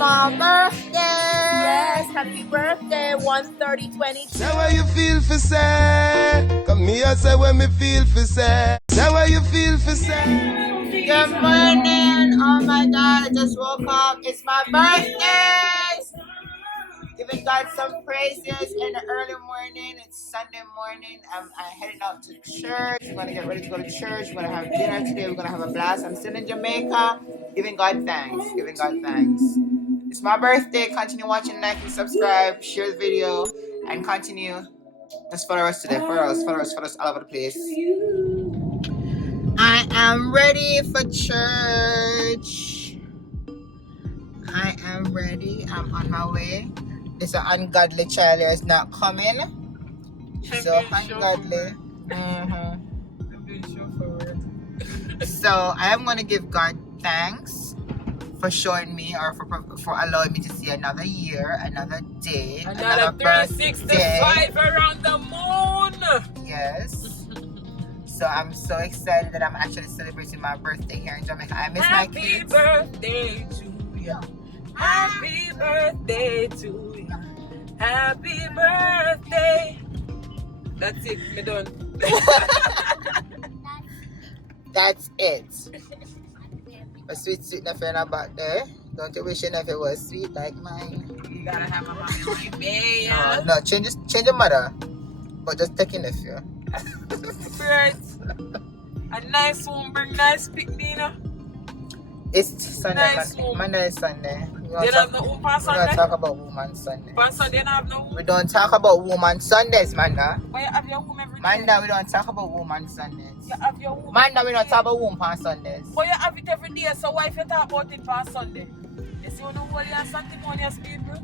my birthday. Yes, happy birthday, 1/30/22. Say what you feel for say. Come here, say what me feel for say. Say what you feel for say. Good morning. Oh my God, I just woke up. It's my birthday. Giving God some praises in the early morning. It's Sunday morning. I'm heading out to church. We're going to get ready to go to church. We're going to have dinner today. We're going to have a blast. I'm still in Jamaica. Giving God thanks. Giving God thanks. It's my birthday. Continue watching, like, and subscribe. Share the video. And continue. Just follow us today. Follow us all over the place. I am ready for church. I am ready. I'm on my way. This ungodly child is not coming. So ungodly. So I am going to give God thanks for showing me, or for allowing me to see another year, another day, another 365 around the moon. Yes. So I'm so excited that I'm actually celebrating my birthday here in Jamaica. I miss my kids. Happy birthday to you. Happy birthday to you. Happy birthday. That's it. Me done. That's it. A sweet nephew not back there. Don't you wish your nephew was sweet like mine? You gotta have a mommy like me. No, change your mother. But just take your nephew. Right. A nice one, bring nice picnic. It's Sunday. Nice Monday is Sunday. They don't have no woman on Sunday? We don't talk about woman Sunday. On Sunday, they don't have no woman? We don't talk about woman Sundays, Manda. Why you have your woman every day? Manda, we don't talk about woman Sundays. You have your woman. Manda, we don't talk about woman on Sundays. But you have it every day, so why if you talk about it on Sunday? You see, when you hold your something on your speed, bro?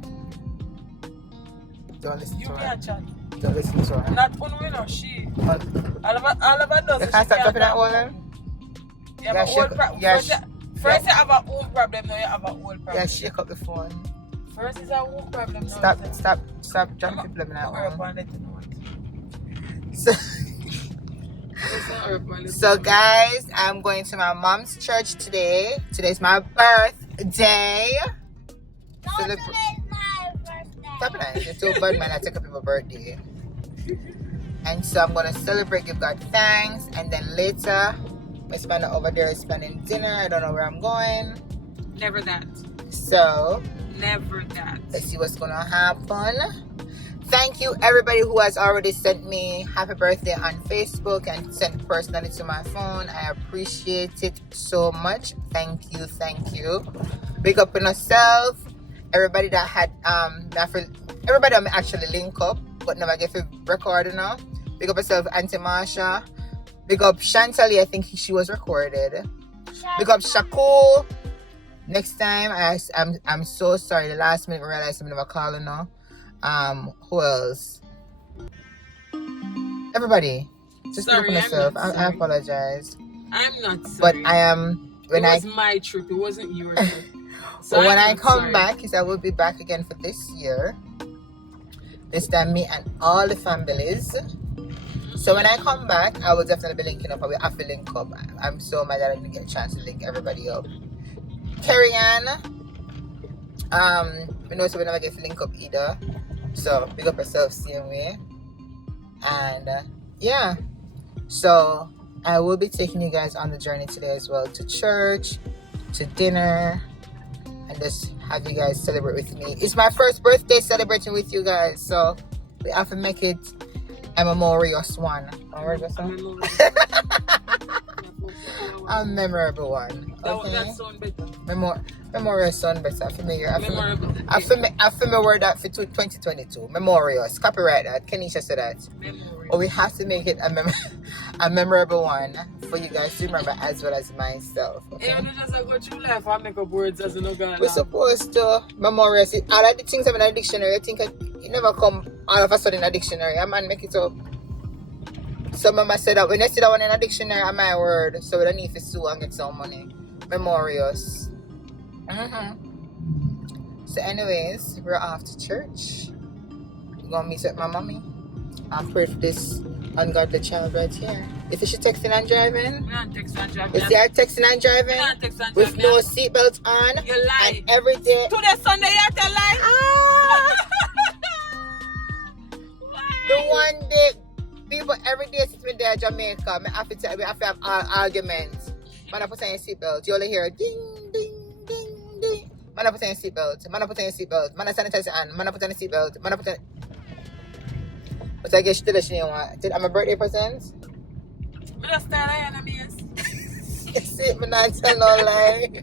Don't listen You to me her. a chat. Don't listen to her. Not one no, she. Oh. All of us does. You can't stop talking that all then? You have a old problem. First you have a old problem, now you have a old problem. Yeah, shake up the phone. First is a old problem, now Stop dropping people in that one. So guys, I'm going to my mom's church today. Today's my birthday. No, today's my birthday. Stop it. It's so bad, man. I take up people's birthday. And so I'm going to celebrate, give God thanks. And then later, my spender over there is spending dinner. I don't know where I'm going. Never that. So, never that. Let's see what's going to happen. Thank you, everybody who has already sent me happy birthday on Facebook and sent personally to my phone. I appreciate it so much. Thank you, thank you. Big up on yourself. Everybody that had everybody I'm actually link up but never get a record now. Big up yourself, Auntie Marsha. Big up Chantalie, I think she was recorded. Big up Shakur. Next time, I'm so sorry. The last minute I realized I'm never calling now. Who else? Everybody. Just sorry, big up on yourself. I apologize. I'm not sorry. But I am it was my trip. It wasn't your trip. So when I come back, I will be back again for this year. This time, me and all the families. So when I come back, I will definitely be linking up. I will have to link up. I'm so mad that I didn't get a chance to link everybody up. Carry on. We know so we never get to link up either. So big up yourself same way. And yeah. So I will be taking you guys on the journey today as well, to church, to dinner, and just have you guys celebrate with me. It's my first birthday celebrating with you guys, so we have to make it a memorious one. A memorable one. Okay? That sound better. Memorious sound better. I feel my word that for 2022. Memorious. Copyright that. Kenisha said that. Or we have to make it a memorable one for you guys to remember as well as myself. Okay? Hey, you just go through life and make up words as you know. We're supposed to memorize it. All of the things in a dictionary, I think it never come all of a sudden in a dictionary. I man make it up. So mama said that when I see that one in a dictionary, I'm my word. So we don't need to sue and get some money. Memorious. So anyways, we're off to church. We're gonna meet with my mommy. I pray for this Ungodly child right here. Is she texting and driving? Me not text and driving. Is there texting and driving? Me not text and With driving. no seatbelt on? You lie. And every day. Today Sunday you tell lie. Ah! Why? The one day, people every day since me there in Jamaica, me have to have arguments. Man, I put on your seatbelt. You only hear ding, ding, ding, ding. Man, I put on your seatbelt. Man, I put on your seatbelt. Man, I sanitize your hand. Man, I put on your seatbelt. Man, I put on. But I guess she did she want. I'm a birthday present. Me just tell her and me yes. You see, me not tell no lie.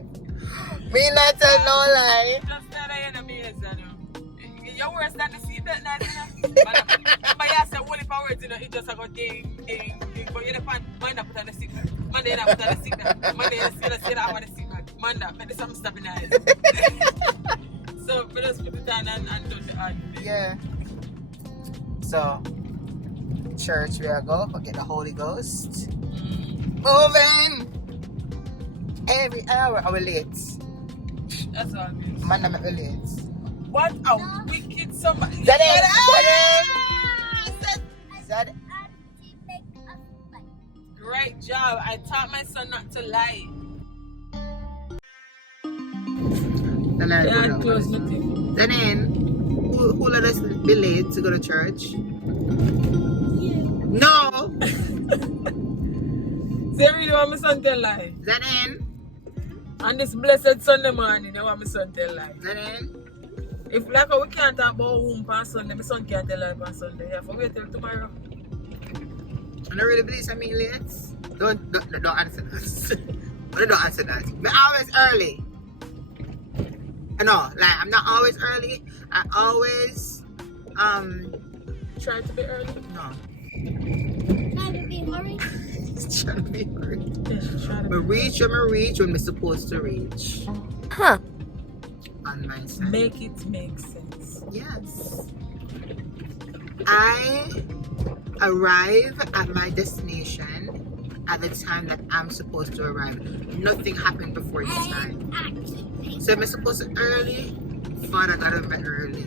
Me not tell no lie. Just tell her and me yes. You're worse than the seatbelt now, you know. But you say only for words, you know, it just go ding, ding, ding. But you don't mind not put on the seatbelt. Man, they not put on the seatbelt. Man, they say that I want the seatbelt. Man, that make something stop in the eyes. So, we just put it on and do the argument. Yeah. So, church, we are go. Get the Holy Ghost. Moving. Every hour, are we late? That's all it is. Man, I'm late. What a wicked somebody. That it. Great job. I taught my son not to lie. Yeah, close nothing. Then who let us be late to go to church? No. Say really want my son tell lie. Then On this blessed Sunday morning, I want my son tell lie. If like we can't talk about womb on Sunday, my son can't tell lie on Sunday. Yeah, for wait till tomorrow. I don't really believe I'm late. Don't answer that. Don't answer that. I'm always early. No, like I'm not always early. I always Try to be early. no. Trying to be hurry. Trying to be early. Yeah, she's trying to But reach when we're supposed to reach. Huh. On my side. make it make sense. Yes. I arrive at my destination at the time that I'm supposed to arrive. Nothing happened before this time. So if I'm supposed to early, Father God, I'm early.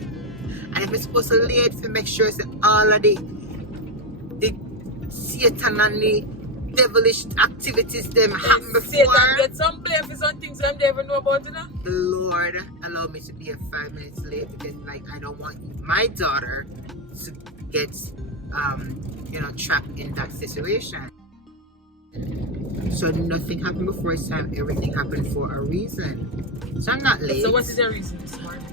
And if I'm supposed to late, to make sure that all of the Satan and the devilish activities them happen before. Satan get some blame for some things them never know about, you know? The Lord allowed me to be 5 minutes late because like I don't want my daughter to get trapped in that situation. So nothing happened before it's time, everything happened for a reason. So I'm not late. So what is the reason this morning?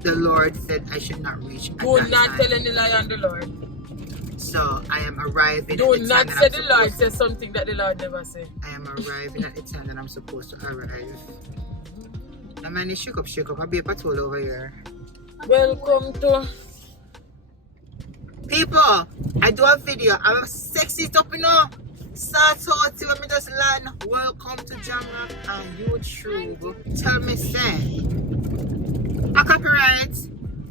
The Lord said I should not reach at Do that not time. tell any lie on the Lord. So I am arriving Do at the not time say that the I'm Lord supposed says something that the Lord never say. I am arriving at the time that I'm supposed to arrive. The man is shook up. I'll be a patrol over here. Welcome to People, I do a video. I'm sexy it up, you know. Start out when me just land. Welcome to Jamaica and YouTube. Tell me, say, a copyright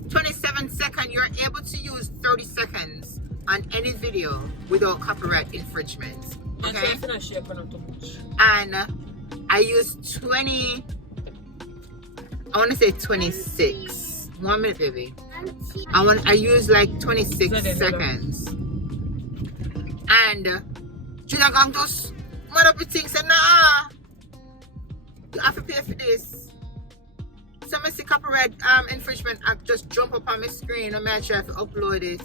27 seconds. You're able to use 30 seconds on any video without copyright infringement. Okay? And I use 20. I want to say 26. 1 minute, baby. I use like 26 seconds. And Julia Gang just mad up with things and nah. You have to pay for this. So I see copyright infringement act just jump up on my screen and I try to upload it.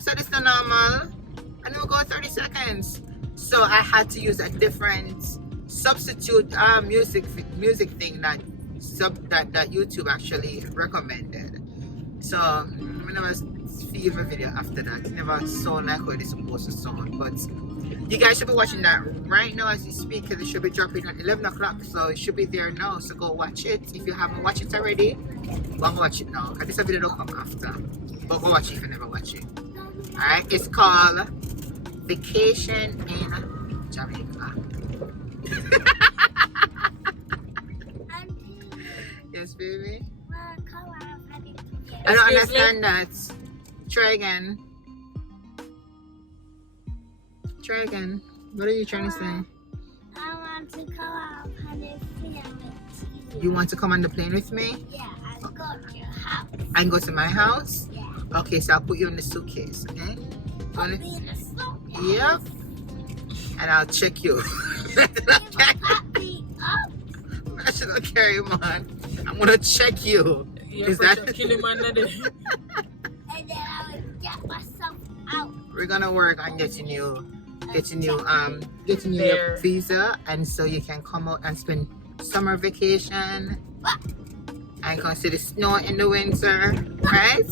So this is not normal. And it will go 30 seconds. So I had to use a different substitute music thing that YouTube actually recommended. So I never feel the video after that. It never sound like how it's supposed to sound. But you guys should be watching that right now as you speak, because it should be dropping at 11 o'clock. So it should be there now. So go watch it. If you haven't watched it already, go and watch it now. Because this video will come after. But go watch it if you never watch it. Alright, it's called Vacation in Jamaica. Yes, baby. I don't understand that. Try again. Try again. What are you trying to say? I want to go out on a plane with you. You want to come on the plane with me? Yeah, and go to your house. And go to my house? Yeah. Okay, so I'll put you in the suitcase, okay? put me in the snow. Yep. And I'll check you. Put me up. I should not carry you, man. I'm gonna check you. Yeah, Is for that? sure, kill him another. And then I will get myself out. We're gonna work on getting you your There. visa, and so you can come out and spend summer vacation and come see the snow in the winter, right?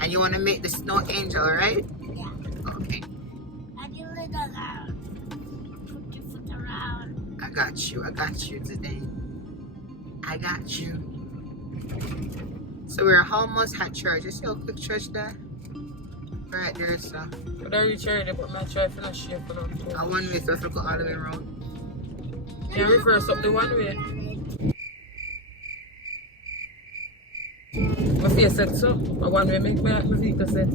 And you wanna make the snow angel, right? Yeah. Okay. And you little around. Put your foot around. I got you today. I got you. So we're almost at church. You see how quick church there? Right there, so. But I reach already, but my try for not share for now. I one way, so if you go all the way around. Yeah, reverse up the one way. My face said so. My one way make my vehicle set.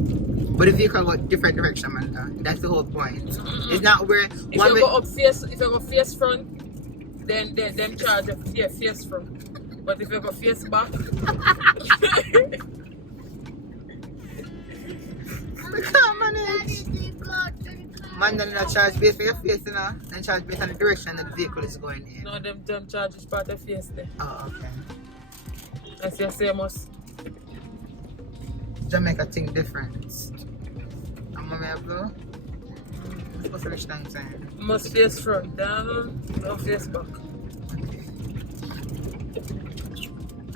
But the vehicle go different direction, man. That's the whole point. It's not where If one you way. go up face, if you go face front, then them charge you for face front. But if you go face back, Can't manage. Daddy, they go to the car. Man, then not charge based for your face, you know. Then charge based on the direction that the vehicle is going in. no, them charge is part of face there. Oh, okay. That's your same as Jamaica think different. I'm gonna have to. It's supposed to reach 9 must face front, down, no face back. Okay.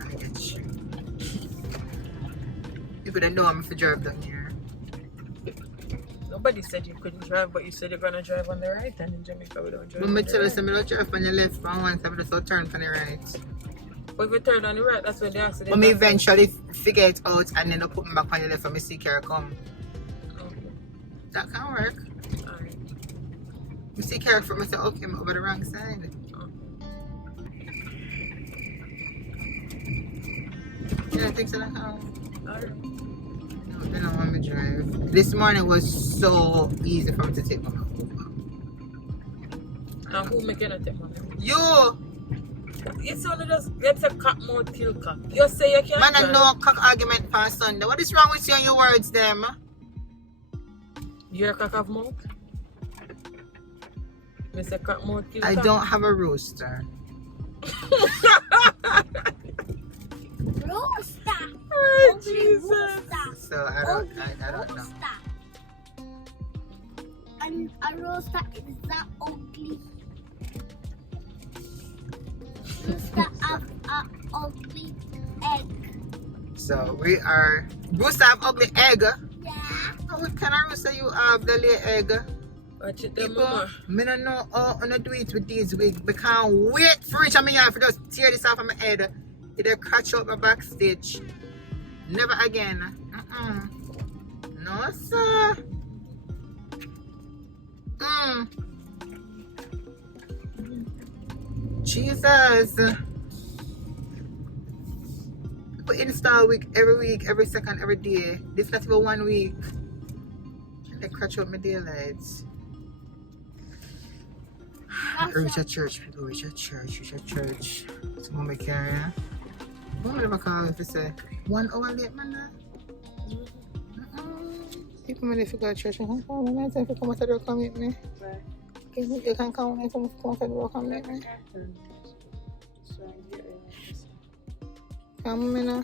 I get you. You could have known if you drive down here. Nobody said you couldn't drive, but you said you're gonna drive on the right, and in Jamaica we don't drive. But on me the tell you, right. some don't drive on your left on one side, but just turn on the right. But if you turn on the right, that's when the accident. But me happens. eventually figure it out and then I put me back on your left and me see car come. Okay. That can work. Alright. Me see car from me say, okay, I'm over the wrong side. You don't think so? Like, oh, Alright. no, they don't want me to drive. This morning was so easy for me to take my mouth over. And who making a take money? You! It's only just let's a cat more kill cat. You say you can't Man, I drive. know cock argument for Sunday. What is wrong with you and your words, them? You're a cock of mouth? Me say cat more kill I cat. don't have a rooster. Rooster. Oh, Ugly Jesus. rooster. So I don't know. Rooster. And a rooster is that ugly. Rooster have an ugly egg. So we are. Rooster have ugly egg. Yeah. What kind of rooster you have the lay egg? Watch it, them People, mama. me don't know how to do it with these wigs. I can't wait for it. I mean, I have to just tear this off of my head. It'll catch up my backstage. Never again. No, sir. Jesus. We install week, every second, every day. This not even 1 week. And they catch up my daylights. Reach a church, people. Reach a church. So, Mama carrier. Mama never call if you say 1 hour late, man. People, when they forgot church, I can come. When I say if you come out the door, come meet me. You can come when I say if you come out the door, come meet me. Come, you know.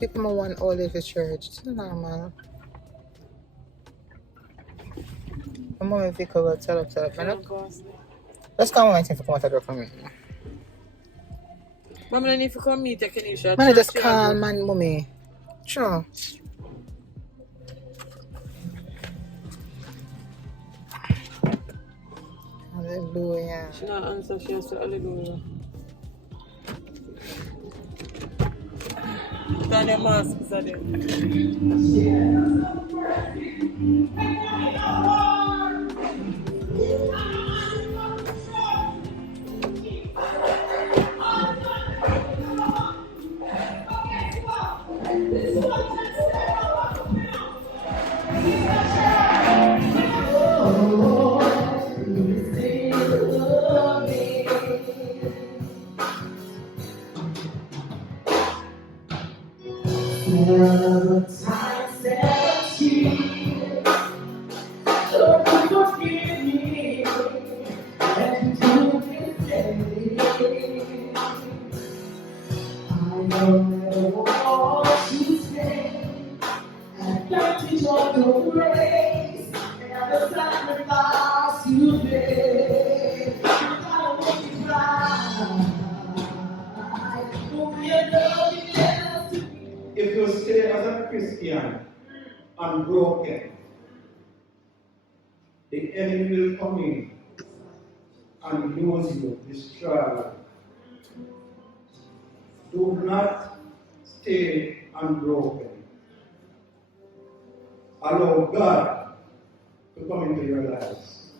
People, my 1 hour late for church. It's normal. Mama, if you come out, tell up. Let's come and if you come out the door, come meet me. Mama, if you come meet, you can issue a Man, I just church, call yeah. man, mommy. Sure. Hallelujah. She not answer, she has to hallelujah. Turn your masks at them. don't ever want to stay. And thank you for your grace and the sacrifice you made. You gotta make me cry. Oh, you love me enough to be. If you stay as a Christian unbroken, the enemy will come in and use you, destroy you. Do not stay unbroken. Allow God to come into your lives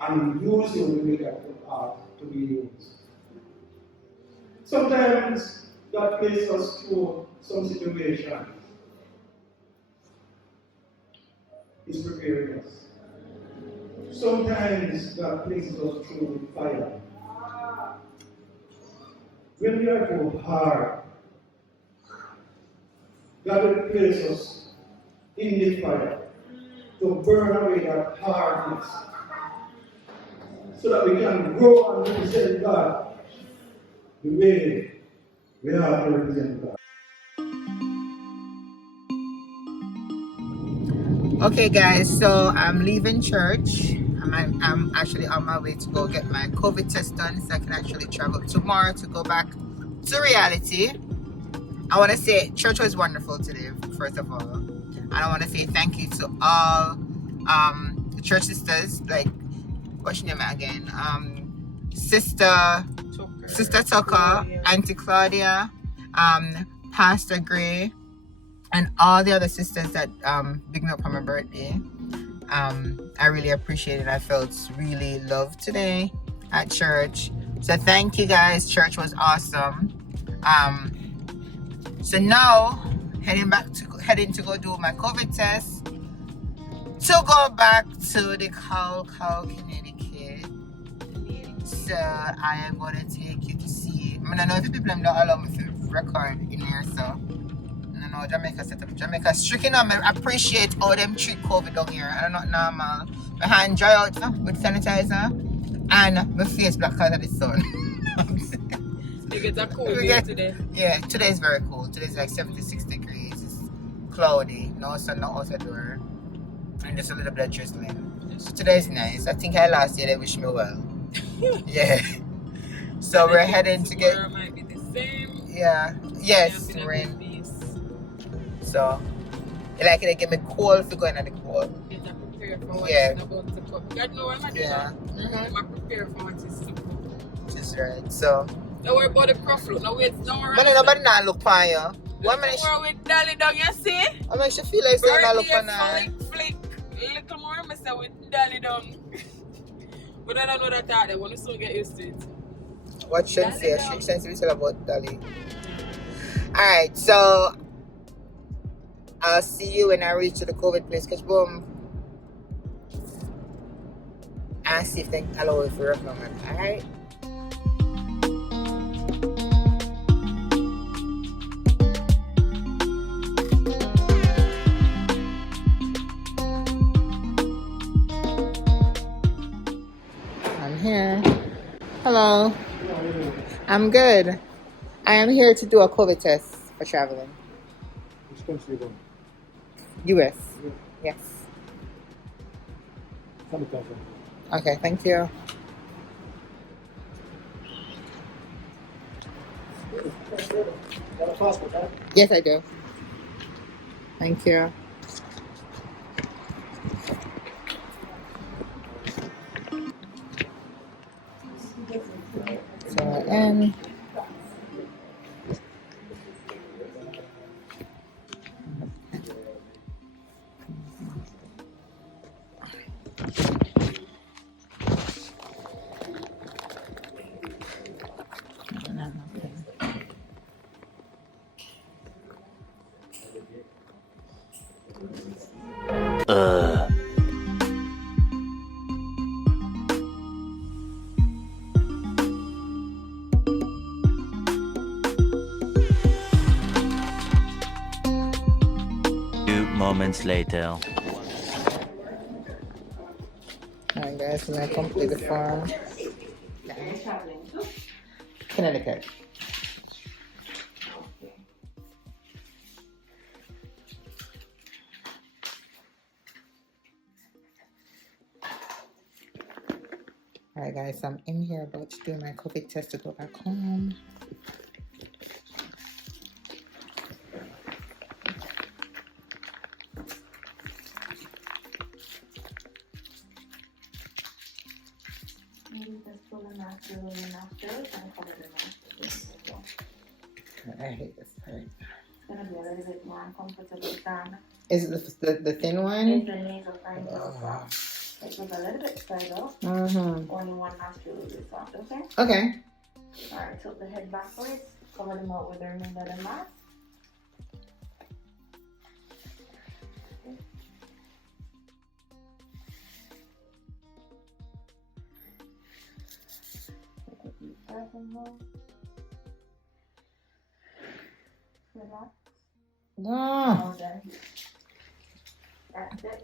and use you the way that you are to be used. Sometimes God places us through some situations. He's preparing us. Sometimes God places us through fire. When we are too hard, God will place us in the fire to burn away that hardness so that we can grow and represent God the way we have to represent God. Okay, guys, so I'm leaving church. I'm actually on my way to go get my COVID test done so I can actually travel tomorrow to go back to reality. I want to say church was wonderful today, first of all. And I want to say thank you to all the church sisters, like, what's your name again? Sister Tucker, Auntie Claudia, Pastor Gray, and all the other sisters that big me up on my birthday. I really appreciate it. I felt really loved today at church. So thank you guys. Church was awesome. So now heading to go do my COVID test to go back to the Cow, Connecticut. So I am going to take you to see. I mean, I know if people don't allow me to record in here, so. No, Jamaica set up. Jamaica stricken on me. I appreciate all them treat COVID down here. I don't know normal. My hand dry out with sanitizer and my face black because of the sun. You get a cool day today. Yeah, today is very cool. Today's like 76 degrees. It's cloudy. No sun, no outside door. And just a little bit of drizzling. So today's nice. I think last year they wish me well. Yeah. So we're heading to get. Might be the same. Yeah. Yes, rain. So, like they give me cold for going at the cold. Yeah. God know what I'm doing. Yeah. I'm prepared for what is to come. Just right. So. Don't worry about the profit. No wait, don't worry. But nobody not look for you. What minute? Don't worry with Dolly Dog, you see? I mean, she feel like saying not look for her. Flick. Little more, I say with Dolly Dog. But I don't know that they want to soon get used to it. What should say? She says we tell about Dolly. Alright, so I'll see you when I reach to the COVID place. Catch boom. And see if they allow it for recommend. Alright? I'm here. Hello. I'm good. I am here to do a COVID test for traveling. Which country are you going? US. Yes. Come with Okay, thank you. Got a passport, huh? Yes, I do. Thank you. So I am. Moments later. Alright guys, and I complete the form. Connecticut. Alright guys, I'm in here about to do my COVID test to go back home. I hate this part. It's gonna be a little bit more uncomfortable than. Is it the thin one? It's the nasal pharyngeal. It was a little bit straight up. Only one nostril will be soft, okay? Okay. Alright, tilt the head backwards. Cover the mouth with the remainder of the mask. Deep breath and hold. Relax. No. Hold them. That's it.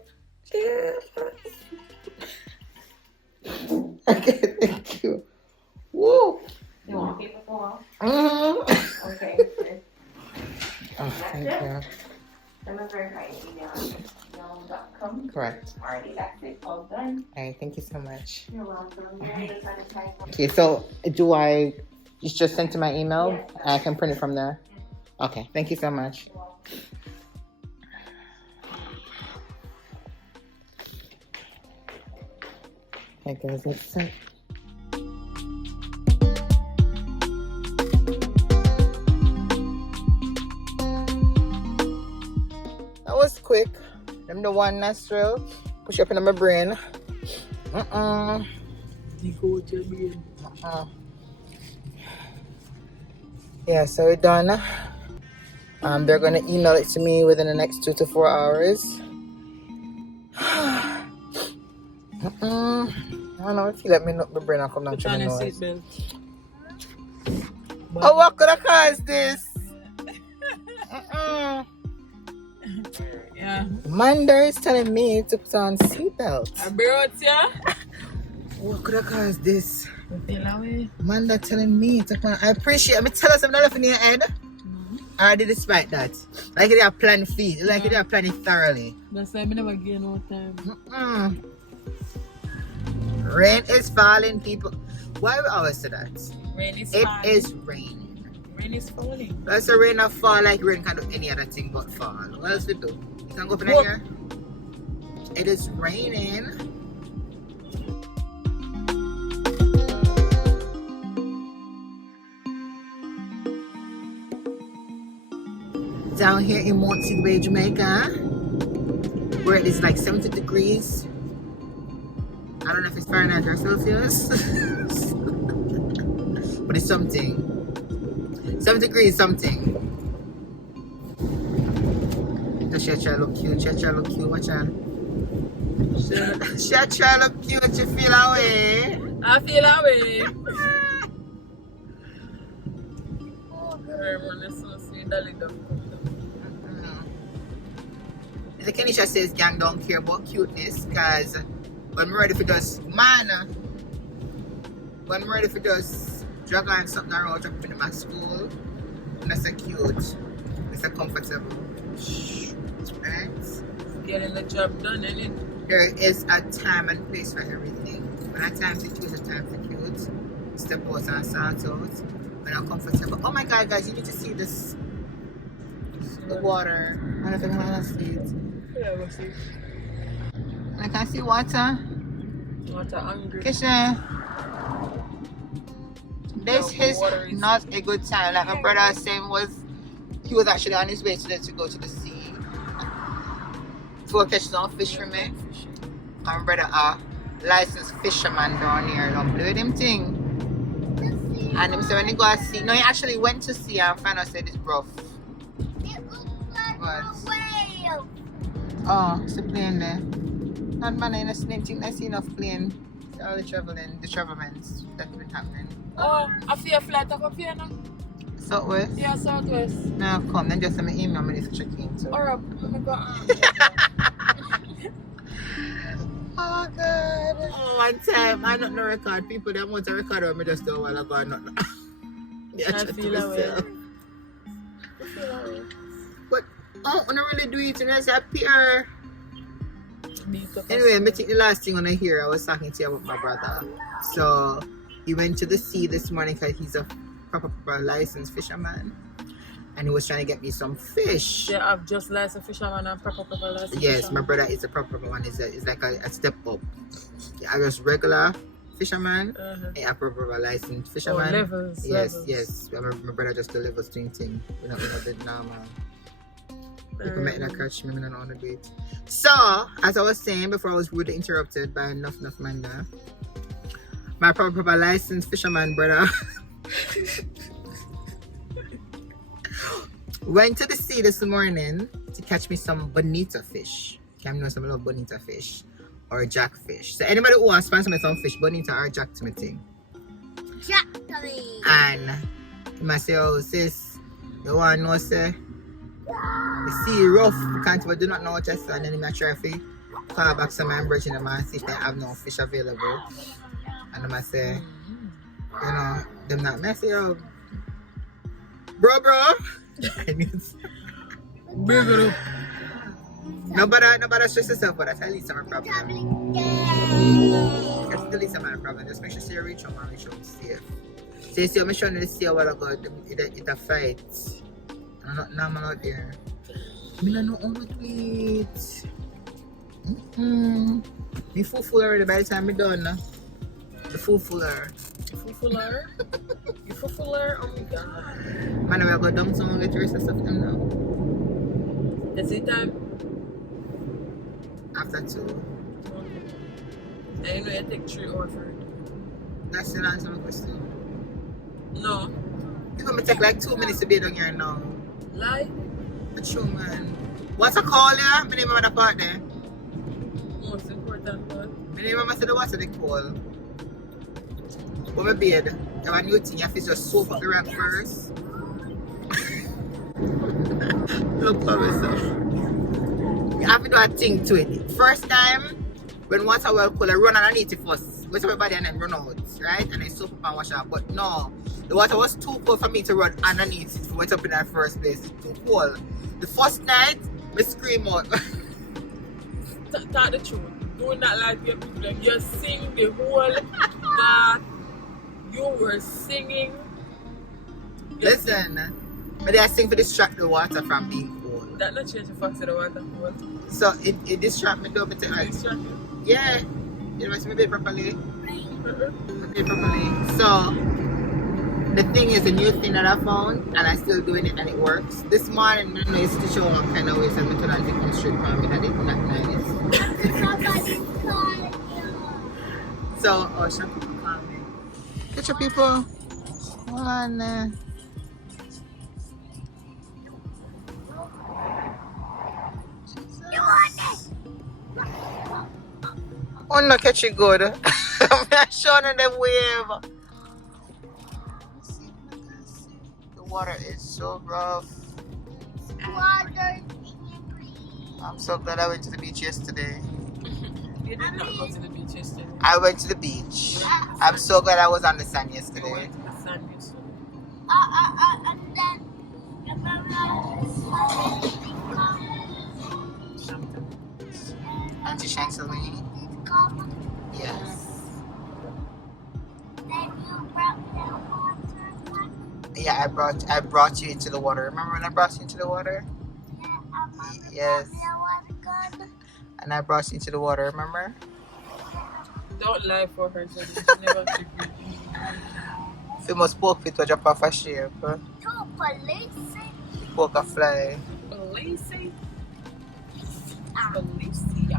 Okay, thank you. Woo. You want people to go off? Okay. Oh, thank you. Let me verify your email.com. Correct. Alrighty, that's it. All done. Alright, thank you so much. You're welcome. Okay, so do I just send to my email? Yes. I can print it from there? Okay, thank you so much. You're welcome. Okay, guys, let's set. That was quick. Them the one nostril. Push up in my brain. Decode your brain. Yeah, so we're done. They're gonna email it to me within the next 2 to 4 hours. I don't know if you let me know my brain, I'll come down Put to on my your nose. seatbelt. Oh, what could have caused this? Yeah. Manda is telling me to put on seatbelts. I brought you. What could have caused this? You feel away. Manda telling me to put on. I appreciate. I mean, tell us I'm not laughing in your head. I already despite that. Like they are planning feet. Like they are planning thoroughly. That's why I never gain no time. Rain is falling, people. Why we always say that? Rain is It falling. is raining. Rain is falling. That's a rain or fall like rain can do any other thing but fall. What else we do? You can go up in here. It is raining. Down here in Montseed Bay, Jamaica, where it is like 70 degrees. I don't know if it's Fahrenheit or Celsius, but it's something. 7 degrees something. She look cute. She look cute. Watch out. She look cute. You feel away. I feel away. Oh, girl, I'm so sweet. The Kenisha says gang don't care about cuteness, because when we're ready for this, man, when we're ready for this, drag on something around, drop in my school, and that's a cute, it's a comfortable. Right? Getting the job done, innit? There is a time and place for everything. When I time to cute, a time for cute. Step out and sort out. When I'm comfortable. Oh my god, guys, you need to see this. The water. I don't know if I'm gonna see it. Yeah, we'll see. I can see water. Water hungry. Kisha, this is not a good time. Like my brother was saying, he was actually on his way to go to the sea to catch some fish for me. My brother, licensed fisherman down here, don't blow them thing. And him say when he go to sea, no, he actually went to sea and found out said it's rough. It looks like What? a whale. Oh, it's a plane there. Not man in a snake thing. I see enough plane. All the travelments that's been happening. Oh, I feel a flight up here now. Southwest? Yeah, Southwest. Now come, then just send me email me to check in. So. Alright, let me go on. Oh god. Oh, one time I not no record. People that want to record or me just do a while ago not. Yeah, I feel away. But I don't really do it unless I appear. Anyway, I think the last thing when I hear I was talking to you about my brother. So he went to the sea this morning because he's a proper licensed fisherman. And he was trying to get me some fish. Yeah, I've just licensed fisherman and proper licensed Yes, fisherman. my brother is a proper one. It's like a step up. Yeah, I was regular fisherman. And a proper licensed fisherman. Oh, levels. Yes. My brother just the levels thing. We're not the normal. People make that catch me, I don't want to do it. So, as I was saying before I was rudely interrupted by enough man there, my proper licensed fisherman brother went to the sea this morning to catch me some bonita fish. Can you know some little bonita fish or jackfish? So anybody who wants to sponsor me some fish, bonita or jack to me thing. Jack to me. And you might say, oh sis, you want to know say the sea rough, can't but do not know what to say, and then I try to call back some of my brethren and see if they have no fish available. And I might say, you know, them not messy up. Bro. Nobody stress yourself, but that's at least some problem. That's at least some problem. Just make sure you reach home and reach home safe. So you see, I'm showing you the sea a while ago, it a fight. I'm not normal out there. I don't know how to do it. Me full already by the time I'm done. The fuller. Fuller? You fuller? Oh my god. Man, we'll go down some and get the rest of stuff them now. Is it time? After 2. And you know you take 3 hours for it. That's the answer to my question. No. It's gonna take like 2 minutes to be down here now. Lie? But true, man. What's a call here? My name on the part there. Most important one. My name on the what's the call? When my bed, you have a new thing, you have to just soak up the rack first. Look for myself. You have to do a thing to it. First time, when water well cool, I run underneath it first. Wet everybody and then run out, right? And then soak up and wash up. But no, the water was too cold for me to run underneath it. Wet up in that first place. It's too cold. The first night, I scream out. Tell the truth. Do not like your people. You sing the whole night. You were singing. Listen, but they are sing to distract the water from being cold. That not change the fact that the water cold. So it distract me though, but Distract you? yeah, you must be properly. So the thing is a new thing that I found and I'm still doing it and it works. This morning I know it's to show one kind of ways and I turn and take me straight from it and it's not nice. Somebody's calling you. So shut up, call me. Get your people. Hold on. You want it? Oh no, catch it good. I'm not showing them wave. The water is so rough. Water. I'm so glad I went to the beach yesterday. You did not go to the beach yesterday. I went to the beach. I'm so glad I was on the sand You yesterday. went to the sand yesterday. And then Auntie Chanceline? Yes. Then you brought the water. Yeah, I brought you into the water. Remember when I brought you into the water? Yes. And I brought you into the water, remember? Don't lie for her, so she never took you. If you must poke it to drop off a shape. To police. Poke a fly. Lacy?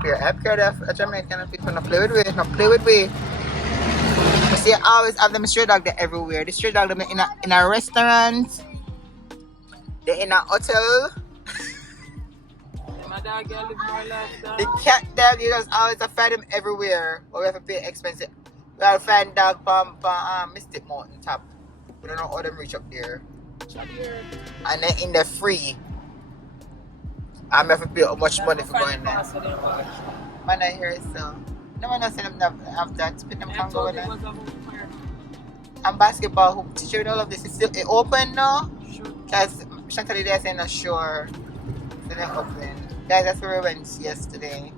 Here, I'm scared of a Jamaican people. No play with me. No play with me. You see, I always have them stray dog there everywhere. The stray dog them in a restaurant. They're in a hotel. My dog girl live more life than The cat them, you just always find them everywhere. But we have to pay expensive. We have to find dog from Mystic Mountain top. We don't know how them reach up there. And then in the free. I'm have to pay how much money for going there. Man, I hear it so. No one else them have that. But them can go in there. And basketball hoop teacher and all of this is still open now. Because Chantal they are saying not sure. So they're open. Guys, that's where we went yesterday.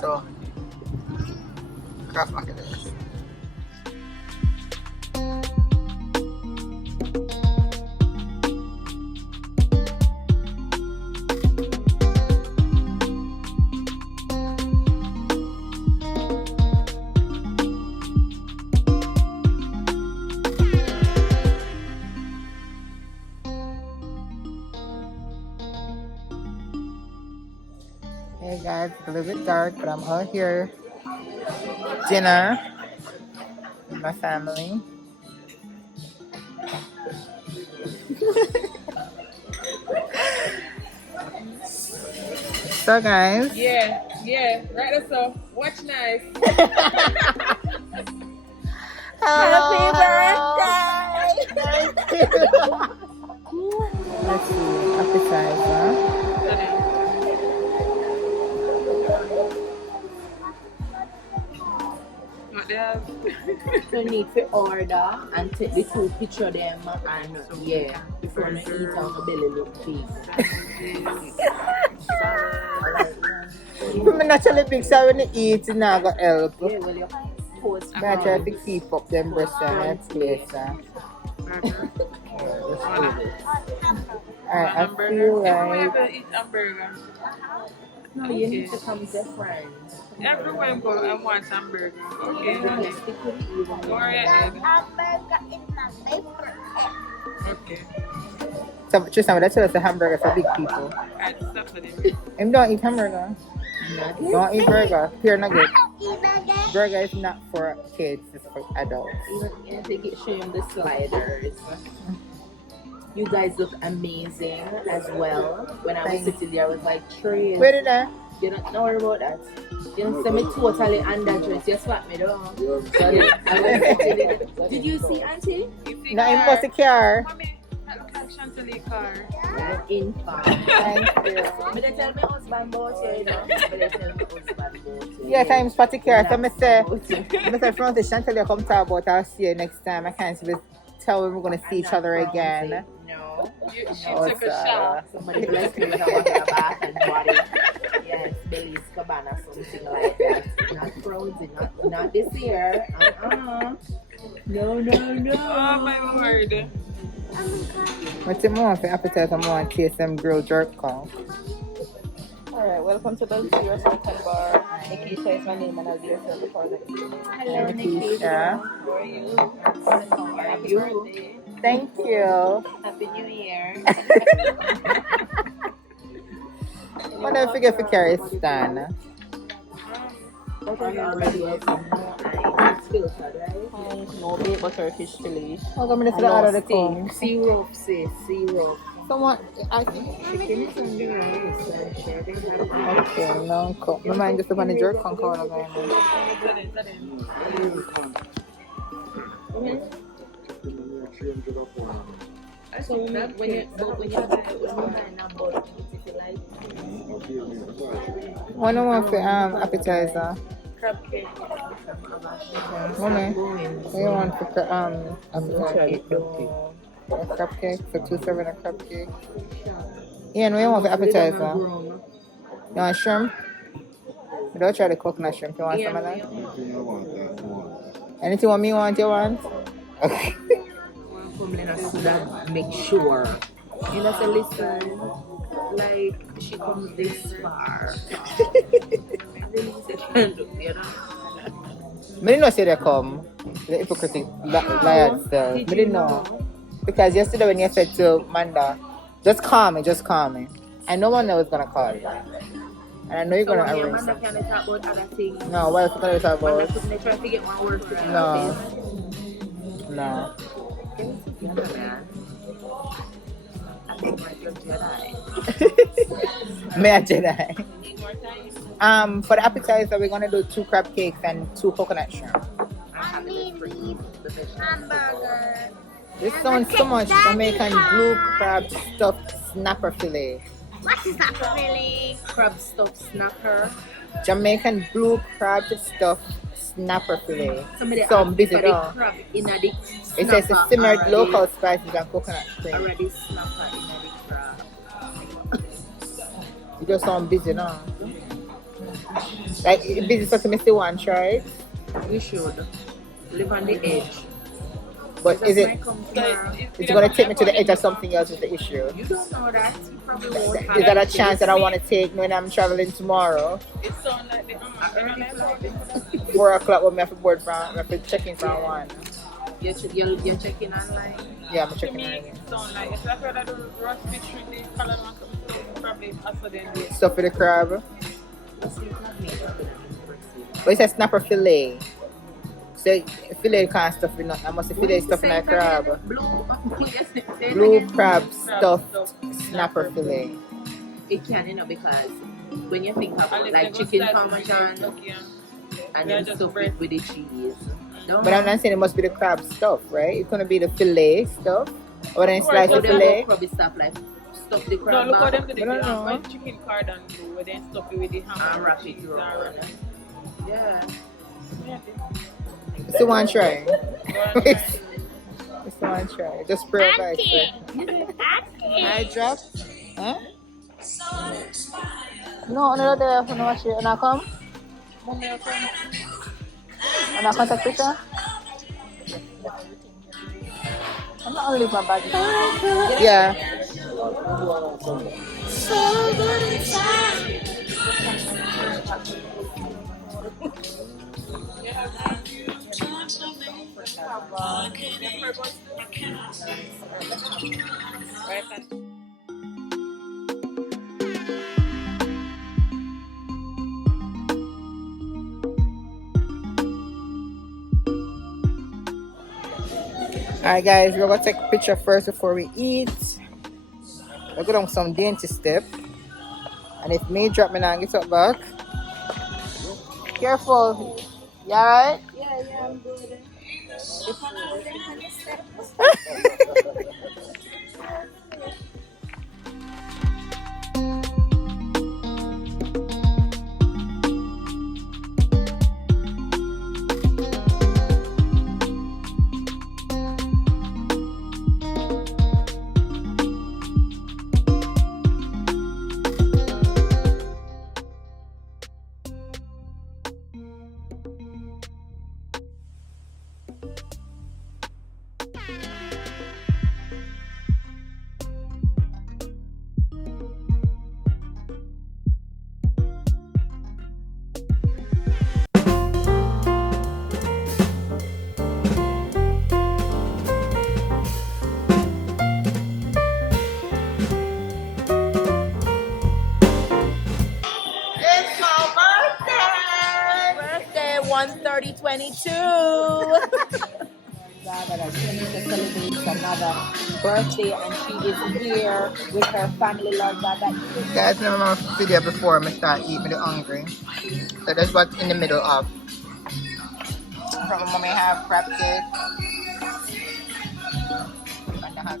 So Craft macadamia. Hey guys, it's a little bit dark, but I'm out here. Dinner with my family. So guys. Yeah, right or so. Watch nice. Happy birthday! Thank you. Let's see, appetizer. What they have? So you need to order and take the two picture them and yeah, before you eat out the belly look big. I'm naturally big, so when you eat, it's not going to help. Yeah, well you post But I try to keep up them breasts in my place. Alright, I feel like... Eat hamburger. No, you need to come to friends. Everywhere I go, I want hamburger. Okay. Stick with it even Go ahead. Hamburger in my paper. Okay. Tristan, that's just a hamburger for big people. Alright, stop for them. Him don't eat hamburger. Don't eat burger. Pure nugget. Burger is not for kids, it's for adults. even they get show you the sliders. You guys look amazing as well. When I was sitting there, I was like, Trace, Where did I? you don't know about that. You don't see me totally underdressed. You slap me down. So I was sitting there. Did you see Auntie? No, it was a car. Mommy, that looks like Chantilly car. In fact. Thank you. But they tell me husband about you, you know. But they tell me husband about you. Yes, I'm spotty car. So I say, About you. I say, from the Chantilly, come talk about. I'll see you next time. I can't just tell when we're going to see each other again. No. She Oh, took a shot. Somebody bless me with a water bath and body. Yes, Billy's Cabana, something like that. Not frozen, not this year. No. Oh my word. What's it more for appetizer? I want to taste some grilled jerk con. Alright, welcome to the Zero Second Bar. Nikisha is my name and I'll be your server for the evening. Hello, Nikisha. How are you? Happy birthday. Thank you. Happy New Year. What don't forget for carry Stan. already welcome. It's filtered, right? No bacon Turkish chili. How come it's out of the comb? Syrup, sis, syrup. Someone, I think. Chicken is on the rice and share them have Okay, no, cool. My mind just up on the jerk con corner going on. So when you buy a bowl, if you like. One on one for appetizer. Crab cake. Mommy, what do you want for a crab cake? For 2 serving a crab cake. Ian, what do you want for appetizer? You want shrimp? You don't try the coconut shrimp. You want some of that? Anything what me want, you want? Okay. Make sure. You know, so listen, like she comes this far. I didn't know say they come. The hypocritic liars still. I didn't know. Because yesterday when you said to Manda, just call me. I know one was gonna call you. And I know you're gonna arrange Amanda something. can talk about other things. No, what else can we talk Amanda about? couldn't try to get one word for it. No. Get it together, man. I think like you're Jedi. Me a Jedi. Need more time? For the appetizer, we're gonna do 2 crab cakes and 2 coconut shrimp. Hamburger. This sounds so much Jamaican blue crab stuffed snapper fillet. What's that really? Crab stuffed snapper. Jamaican blue crab stuffed snapper fillet. Somebody So I'm asked busy for the now. crab in a the It says snapper simmered already. local spices and coconut cream. Already snapper in a the crab. You just sound busy now. Like busy so to miss the one, try it. You should live on the edge. But is it? Might come So tomorrow. It's gonna take me to the edge of something else with the issue. You don't know that. You probably won't have Is that a it. chance that I want to take when I'm traveling tomorrow? it sounds like the Early flight. 4 o'clock when I have to board from, I have to check in from 1. You're checking online. Yeah, I'm to checking me, in. it sounds like it's like whether the roast fish with the salad and something, probably after then the Stuff for the crab. What's the crab made of? But it's a snapper fillet. So fillet can't stuff in I must say fillet stuff in a crab. Blue crab stuffed snapper fillet. It can, because when you think of and if like they go chicken slice it, parmesan lucky and Yeah, then just stuff bread. it with the cheese. Don't But I'm not saying it must be the crab stuff, right? It's gonna be the fillet stuff. Or then slice the Or fillet. probably stuff like stuff the No, crab look how back them do I don't the know. when chicken cardon do, where they stuff it with the ham and wrap it cheese around. and wrap it. Yeah. Yeah, Still want to try. go and try. Still want to try. Just spray it by Auntie. I drop. Huh? No, another day I watch it. And I come? Mommy, I come. And I contact picture? I'm not gonna leave my bag. Yeah. Right, and Alright guys, we're gonna take a picture first before we eat. We're going on some dainty step. And if me drop me now and get up back. Careful. You alright? Yeah, I'm good. If I'm holding on this step. It's my birthday! 1/30/22. That I came to celebrate another birthday, and she is here with her family. Love that. Guys, remember my video before I start eating hungry. So that's what's in the middle of. From mommy have crab cake. And I have crab.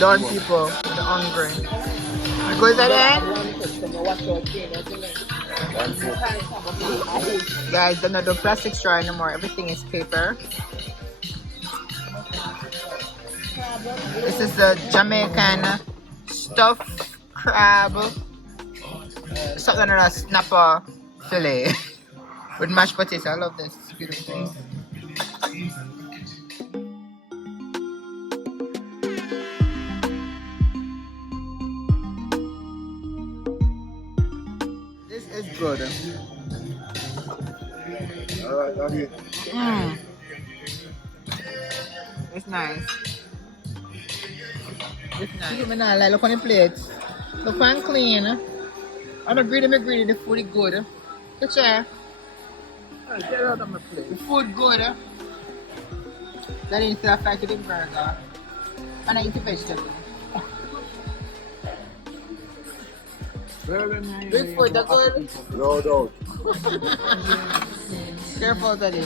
Done people, they're hungry. Because of that, guys, they're not doing plastic straw anymore. Everything is paper. This is the Jamaican stuffed crab, something like a snapper fillet with mashed potatoes. I love this. It's beautiful. This is good. It's nice. It's nice. Look on the plates. Look fine clean. I'm not greedy, the food is good. Good chair. Get out of my plate. The food good. That is the fact of the burger. And I eat the vegetable. Good food, that's good. No doubt. Careful, Daddy.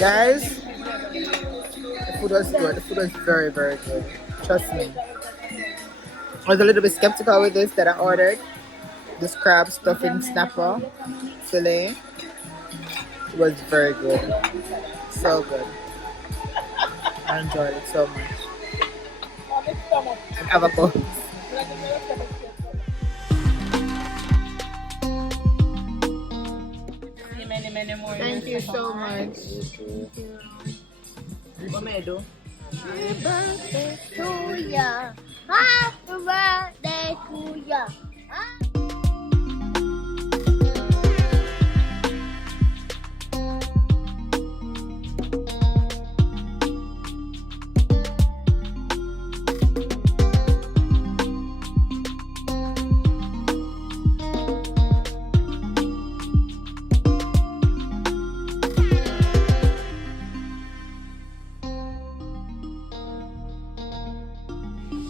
Guys, the food was good. The food was very, very good. Trust me. I was a little bit skeptical with this that I ordered. This crab stuffing snapper today. It was very good. So good. I enjoyed it so much. Have a go. Many more. Thank you so much. What may I do? Happy birthday to ya. Happy birthday to ya.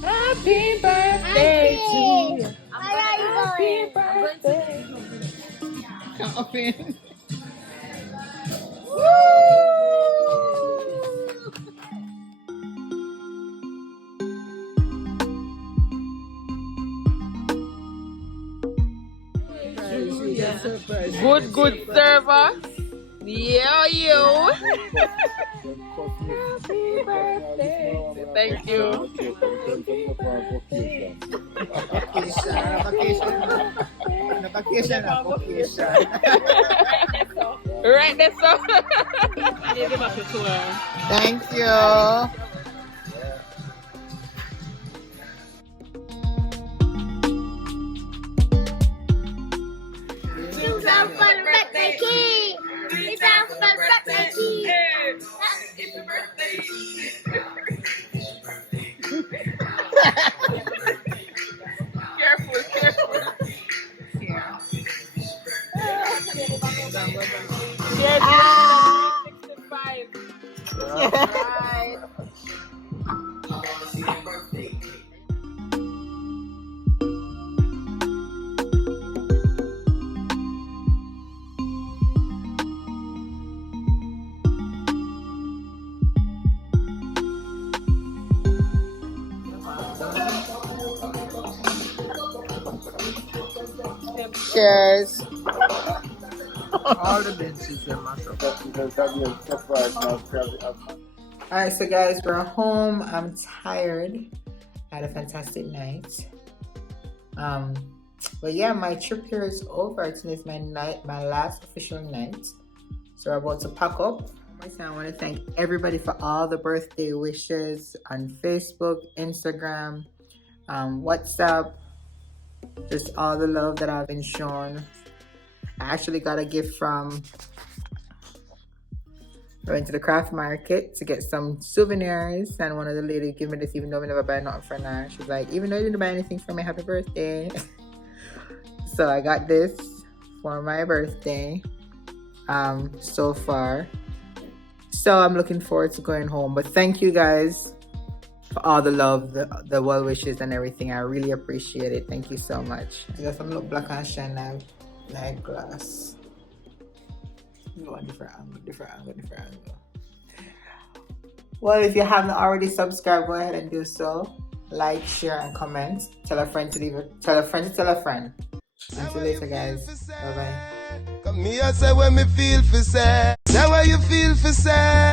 Happy birthday to you. Where are you going? Birthday. Open. Good server. Yeah, you. Happy birthday. Thank you. Vacation. Right there, so. Thank you. It's our fun birthday key. It's our fun birthday key. Careful. Ah. 65. Right. Cheers. All the benches in myself. Alright, so guys, we're home. I'm tired. I had a fantastic night. But yeah, my trip here is over. Today's my last official night. So we're about to pack up. I want to thank everybody for all the birthday wishes on Facebook, Instagram, WhatsApp, just all the love that I've been shown. I actually got a gift from I went to the craft market to get some souvenirs, and one of the ladies gave me this even though I never buy nothing for her. She's like, even though you didn't buy anything for me, happy birthday. So I got this for my birthday so far. So I'm looking forward to going home. But thank you guys for all the love, the well wishes and everything. I really appreciate it. Thank you so much. I got some look black and shine now, like glass. Go on different angle. Well, if you haven't already subscribed, go ahead and do so. Like, share, and comment. Tell a friend to leave it. Tell a friend to tell a friend. Until later, guys. Bye bye. Come here, say when me feel for sad. Say what you feel for sad.